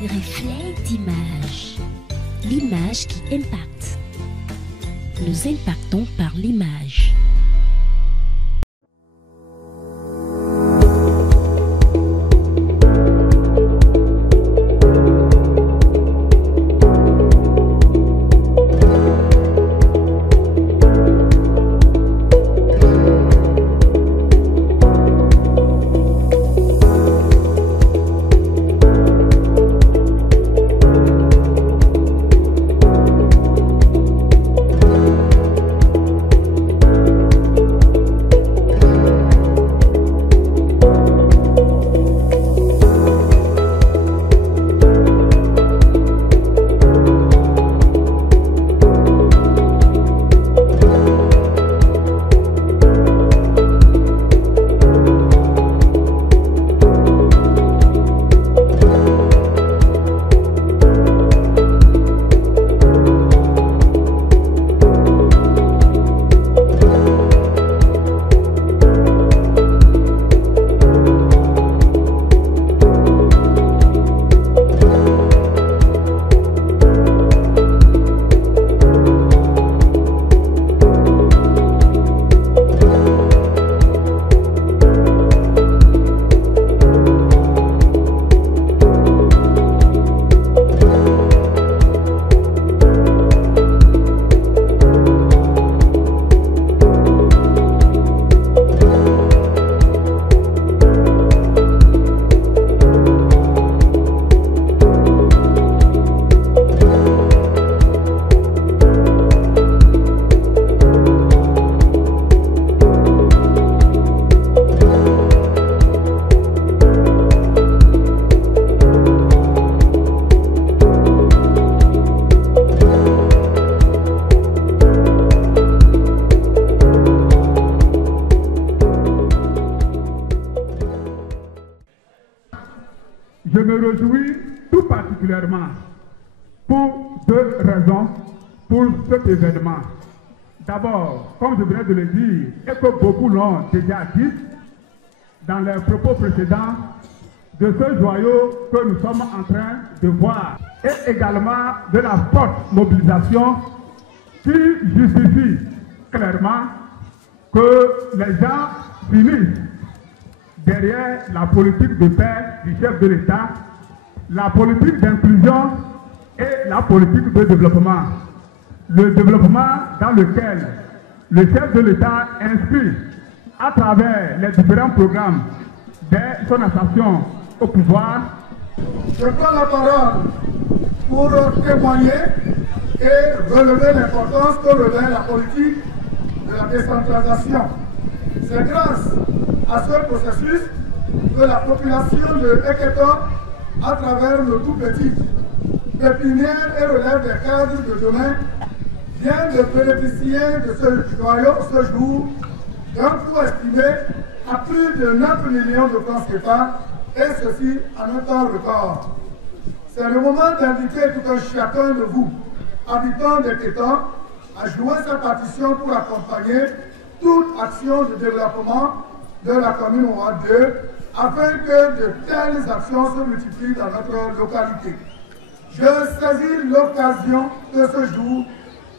Reflet d'image. L'image qui impacte. Nous impactons par l'image. Je me réjouis tout particulièrement pour deux raisons pour cet événement. D'abord, comme je venais de le dire, et que beaucoup l'ont déjà dit dans les propos précédents, de ce joyau que nous sommes en train de voir, et également de la forte mobilisation qui justifie clairement que les gens finissent derrière la politique de paix du chef de l'État, la politique d'inclusion et la politique de développement. Le développement dans lequel le chef de l'État inscrit à travers les différents programmes de son ascension au pouvoir. Je prends la parole pour témoigner et relever l'importance que revêt la politique de la décentralisation. C'est grâce à ce processus que la population de Eketon, à travers le tout petit, pépinière et relève des cadres de demain, vient de bénéficier de ce joyau, ce jour, d'un coût estimé à plus de 9 millions de francs CFA, et ceci en un temps record. C'est le moment d'inviter tout un chacun de vous, habitants d'Eketon, à jouer sa partition pour accompagner toute action de développement de la commune Ouad 2, afin que de telles actions se multiplient dans notre localité. Je saisis l'occasion de ce jour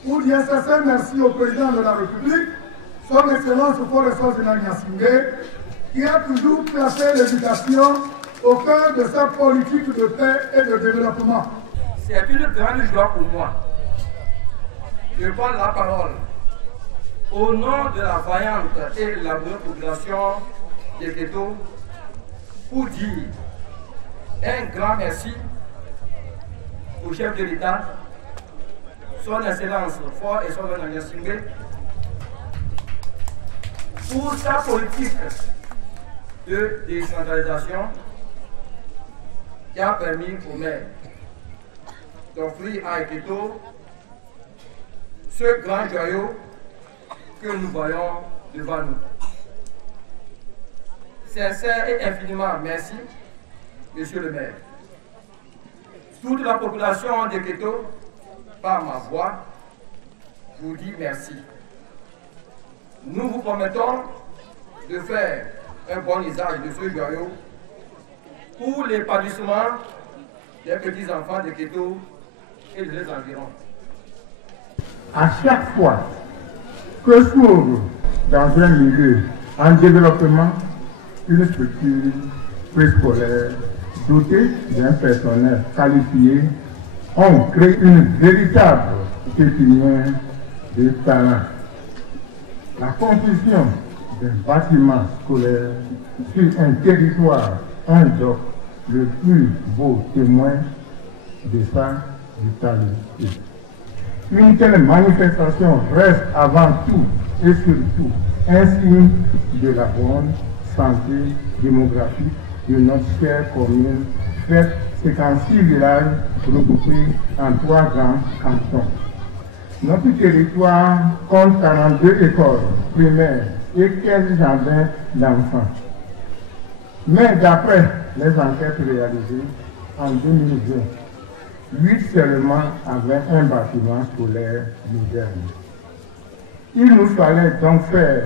pour dire un sincère merci au président de la République, son Excellence Oforeso Zenal Gnassingbé, qui a toujours placé l'éducation au cœur de sa politique de paix et de développement. C'est une grande joie pour moi de prendre la parole au nom de la vaillante et laboureuse population de Keto pour dire un grand merci au chef de l'État, son Excellence Fort et son Gnassingbé, pour sa politique de décentralisation qui a permis aux maires d'offrir à Keto ce grand joyau que nous voyons devant nous. Sincère et infiniment merci, Monsieur le maire. Toute la population de Keto, par ma voix, vous dit merci. Nous vous promettons de faire un bon usage de ce joyau pour l'épanouissement des petits-enfants de Kéto et de les environs. À chaque fois que s'ouvre dans un milieu en développement une structure préscolaire dotée d'un personnel qualifié, on crée une véritable pépinière de talents. La construction d'un bâtiment scolaire sur un territoire indoc, le plus beau témoin de sa vitalité. Une telle manifestation reste avant tout et surtout un signe de la bonne santé démographique de notre chère commune, faite 56 villages regroupés en 3 grands cantons. Notre territoire compte 42 écoles primaires et quelques jardins d'enfants. Mais d'après les enquêtes réalisées en 2020, 8 seulement avaient un bâtiment scolaire moderne. Il nous fallait donc faire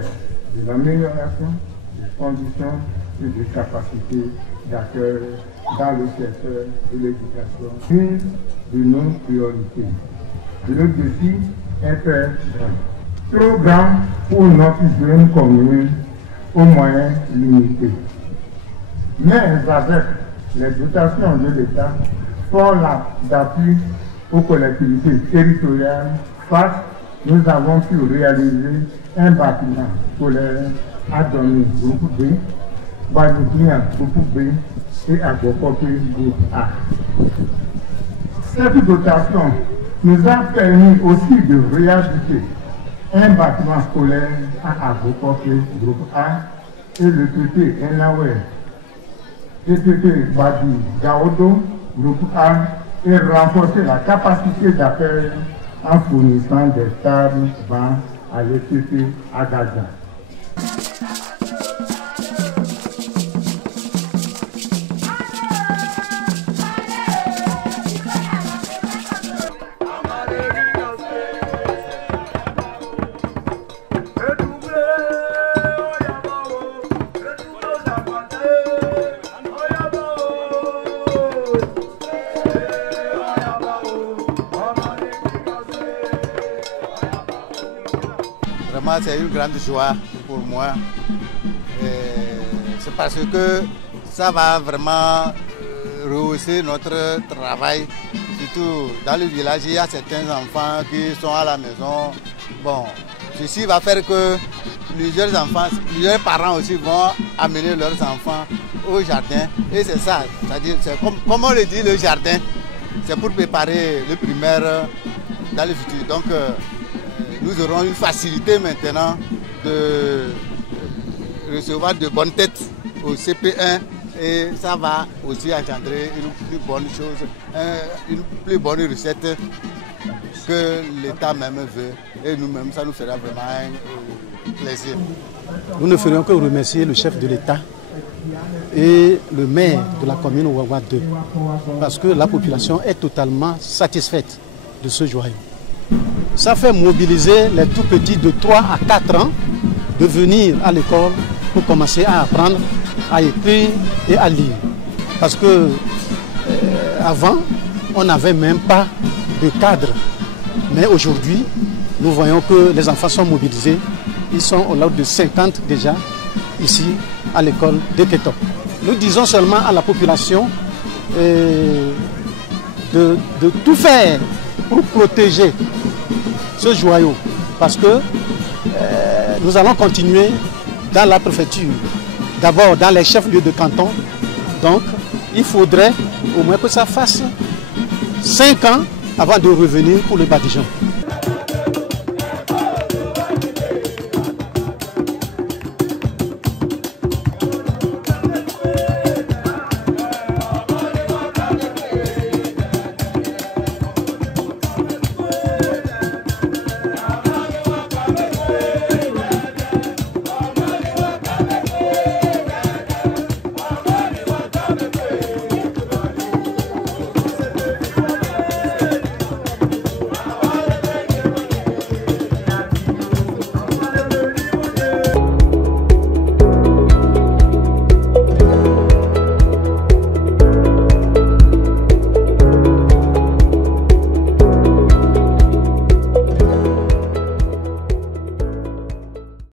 de l'amélioration des conditions et des capacités d'accueil dans le secteur de l'éducation, une de nos priorités. Le défi est très grand. Trop grand pour notre jeune commune aux moyens limités. Mais avec les dotations de l'État, fort d'appui aux collectivités territoriales, nous avons pu réaliser un bâtiment scolaire à Dominique groupe B, Badoukian groupe B et à Gokopi groupe A. Cette dotation nous a permis aussi de réhabiliter un bâtiment scolaire à Gokopi groupe A et le PT Enawe et PT Badi Gaodo groupe A et renforcer la capacité d'accueil en fournissant des tables, bancs à l'ETP Agadia. Vraiment, c'est une grande joie pour moi. C'est parce que ça va vraiment rehausser notre travail. Surtout dans le village, il y a certains enfants qui sont à la maison. Bon, ceci va faire que plusieurs parents aussi vont amener leurs enfants au jardin. Et c'est ça, c'est-à-dire, comme on le dit, le jardin, c'est pour préparer le primaire dans le futur. Donc, nous aurons une facilité maintenant de recevoir de bonnes têtes au CP1 et ça va aussi engendrer une plus bonne chose, une plus bonne recette que l'État même veut. Et nous-mêmes, ça nous fera vraiment un plaisir. Nous ne ferions que remercier le chef de l'État et le maire de la commune Ouawa 2 parce que la population est totalement satisfaite de ce joyau. Ça fait mobiliser les tout petits de 3 à 4 ans de venir à l'école pour commencer à apprendre à écrire et à lire. Parce que avant, on n'avait même pas de cadre. Mais aujourd'hui, nous voyons que les enfants sont mobilisés. Ils sont au nombre de 50 déjà ici à l'école de Kéto. Nous disons seulement à la population de tout faire pour protéger ce joyau, parce que nous allons continuer dans la préfecture, d'abord dans les chefs-lieux de canton. Donc il faudrait au moins que ça fasse 5 ans avant de revenir pour le Badigeon.